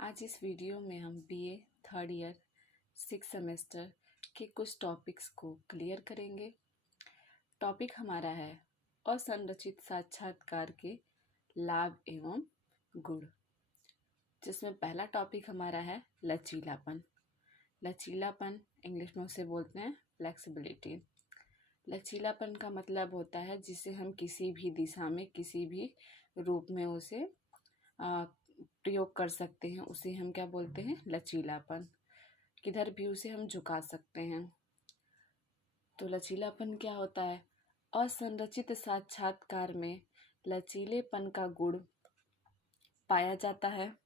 आज इस वीडियो में हम बीए थर्ड ईयर 6 सेमेस्टर के कुछ टॉपिक्स को क्लियर करेंगे। टॉपिक हमारा है असंरचित साक्षात्कार के लाभ एवं गुण, जिसमें पहला टॉपिक हमारा है लचीलापन। लचीलापन इंग्लिश में उसे बोलते हैं फ्लेक्सिबिलिटी। लचीलापन का मतलब होता है जिसे हम किसी भी दिशा में किसी भी रूप में उसे प्रयोग कर सकते हैं, उसे हम क्या बोलते हैं? लचीलापन। किधर भी उसे हम झुका सकते हैं। तो लचीलापन क्या होता है? असंरचित साक्षात्कार में लचीलेपन का गुण पाया जाता है।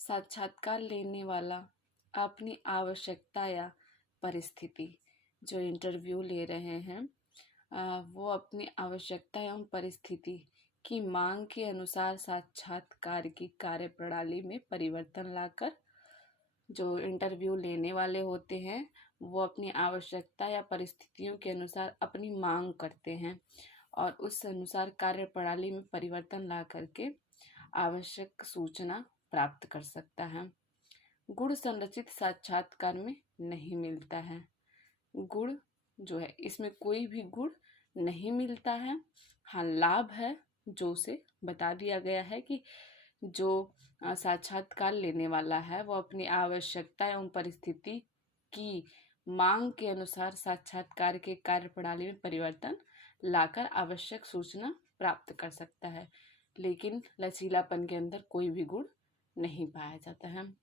साक्षात्कार लेने वाला अपनी आवश्यकता या परिस्थिति, जो इंटरव्यू ले रहे हैं वो अपनी आवश्यकता एवं परिस्थिति की मांग के अनुसार साक्षात्कार की कार्यप्रणाली में परिवर्तन लाकर, जो इंटरव्यू लेने वाले होते हैं वो अपनी आवश्यकता या परिस्थितियों के अनुसार अपनी मांग करते हैं और उस अनुसार कार्यप्रणाली में परिवर्तन ला करके आवश्यक सूचना प्राप्त कर सकता है। गुण संरचित साक्षात्कार में नहीं मिलता है। गुण जो है, इसमें कोई भी गुण नहीं मिलता है। हाँ, लाभ है जो उसे बता दिया गया है कि जो साक्षात्कार लेने वाला है वो अपनी आवश्यकता एवं परिस्थिति की मांग के अनुसार साक्षात्कार के कार्यप्रणाली में परिवर्तन लाकर आवश्यक सूचना प्राप्त कर सकता है, लेकिन लचीलापन के अंदर कोई भी गुण नहीं पाया जाता है।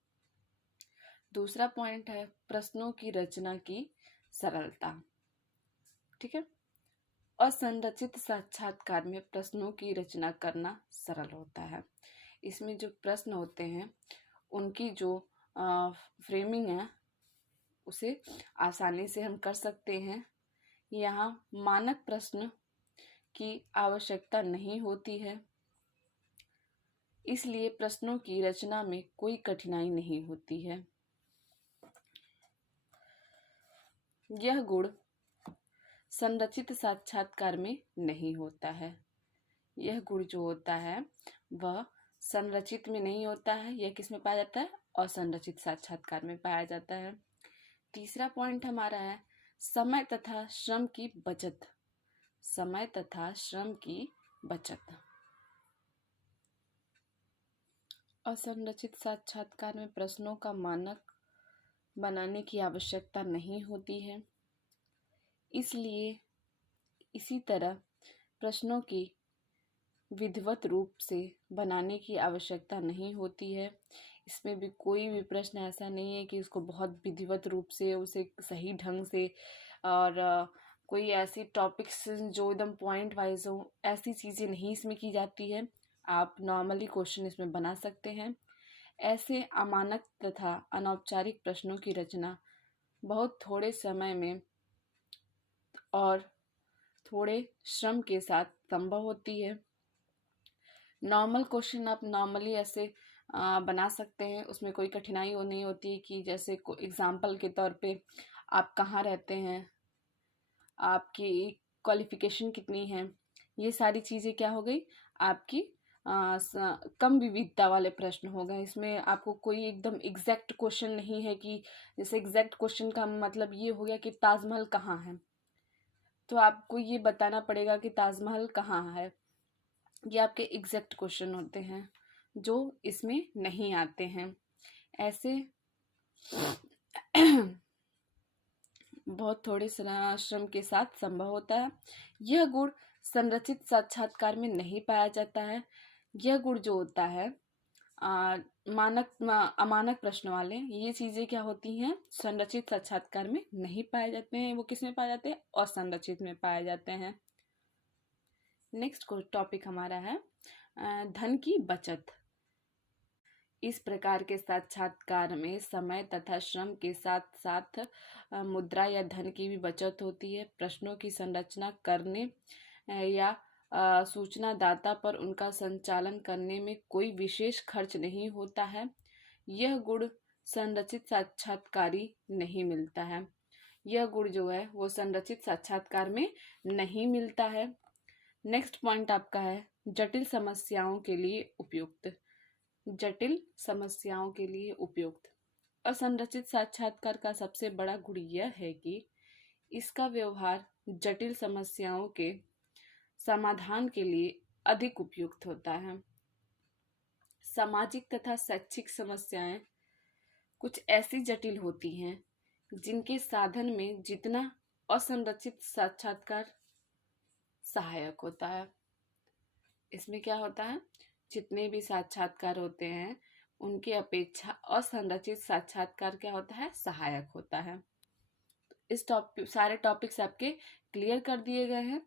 दूसरा पॉइंट है प्रश्नों की रचना की सरलता। ठीक है, असंरचित साक्षात्कार में प्रश्नों की रचना करना सरल होता है। इसमें जो प्रश्न होते हैं उनकी जो फ्रेमिंग है उसे आसानी से हम कर सकते हैं। यहाँ मानक प्रश्न की आवश्यकता नहीं होती है, इसलिए प्रश्नों की रचना में कोई कठिनाई नहीं होती है। यह गुण संरचित साक्षात्कार में नहीं होता है। यह गुण जो होता है वह संरचित में नहीं होता है। यह किस में पाया जाता है? असंरचित साक्षात्कार में पाया जाता है। तीसरा पॉइंट हमारा है समय तथा श्रम की बचत। समय तथा श्रम की बचत। असंरचित साक्षात्कार में प्रश्नों का मानक बनाने की आवश्यकता नहीं होती है, इसलिए इसी तरह प्रश्नों की विधिवत रूप से बनाने की आवश्यकता नहीं होती है। इसमें भी कोई भी प्रश्न ऐसा नहीं है कि उसको बहुत विधिवत रूप से, उसे सही ढंग से, और कोई ऐसी टॉपिक्स जो एकदम पॉइंट वाइज हो, ऐसी चीज़ें नहीं इसमें की जाती है। आप नॉर्मली क्वेश्चन इसमें बना सकते हैं। ऐसे अमानक तथा अनौपचारिक प्रश्नों की रचना बहुत थोड़े समय में और थोड़े श्रम के साथ संभव होती है। नॉर्मल क्वेश्चन आप नॉर्मली ऐसे बना सकते हैं, उसमें कोई कठिनाई नहीं होती कि जैसे एग्जाम्पल के तौर पे आप कहाँ रहते हैं, आपकी क्वालिफिकेशन कितनी है, ये सारी चीज़ें क्या हो गई आपकी कम विविधता वाले प्रश्न हो गए। इसमें आपको कोई एकदम एग्जैक्ट क्वेश्चन नहीं है कि जैसे एग्जैक्ट क्वेश्चन का मतलब ये हो गया कि ताजमहल कहाँ है, तो आपको ये बताना पड़ेगा कि ताजमहल कहाँ है। ये आपके एग्जैक्ट क्वेश्चन होते हैं जो इसमें नहीं आते हैं। ऐसे बहुत थोड़े श्रम के साथ संभव होता है। यह गुण संरचित साक्षात्कार में नहीं पाया जाता है। यह गुण जो होता है अमानक प्रश्न वाले, ये चीज़ें क्या होती हैं? संरचित साक्षात्कार में नहीं पाए जाते हैं। वो किस में पाए जाते हैं? असंरचित में पाए जाते हैं। नेक्स्ट टॉपिक हमारा है धन की बचत। इस प्रकार के साक्षात्कार में समय तथा श्रम के साथ साथ मुद्रा या धन की भी बचत होती है। प्रश्नों की संरचना करने या सूचना दाता पर उनका संचालन करने में कोई विशेष खर्च नहीं होता है। यह गुण संरचित साक्षात्कारी नहीं मिलता है। यह गुण जो है वो संरचित साक्षात्कार में नहीं मिलता है। नेक्स्ट पॉइंट आपका है जटिल समस्याओं के लिए उपयुक्त। जटिल समस्याओं के लिए उपयुक्त। असंरचित साक्षात्कार का सबसे बड़ा गुण यह है कि इसका व्यवहार जटिल समस्याओं के समाधान के लिए अधिक उपयुक्त होता है। सामाजिक तथा शैक्षिक समस्याएं कुछ ऐसी जटिल होती हैं जिनके साधन में जितना असंरचित साक्षात्कार सहायक होता है। इसमें क्या होता है, जितने भी साक्षात्कार होते हैं उनकी अपेक्षा असंरचित साक्षात्कार क्या होता है, सहायक होता है। इस सारे टॉपिक्स आपके क्लियर कर दिए गए हैं।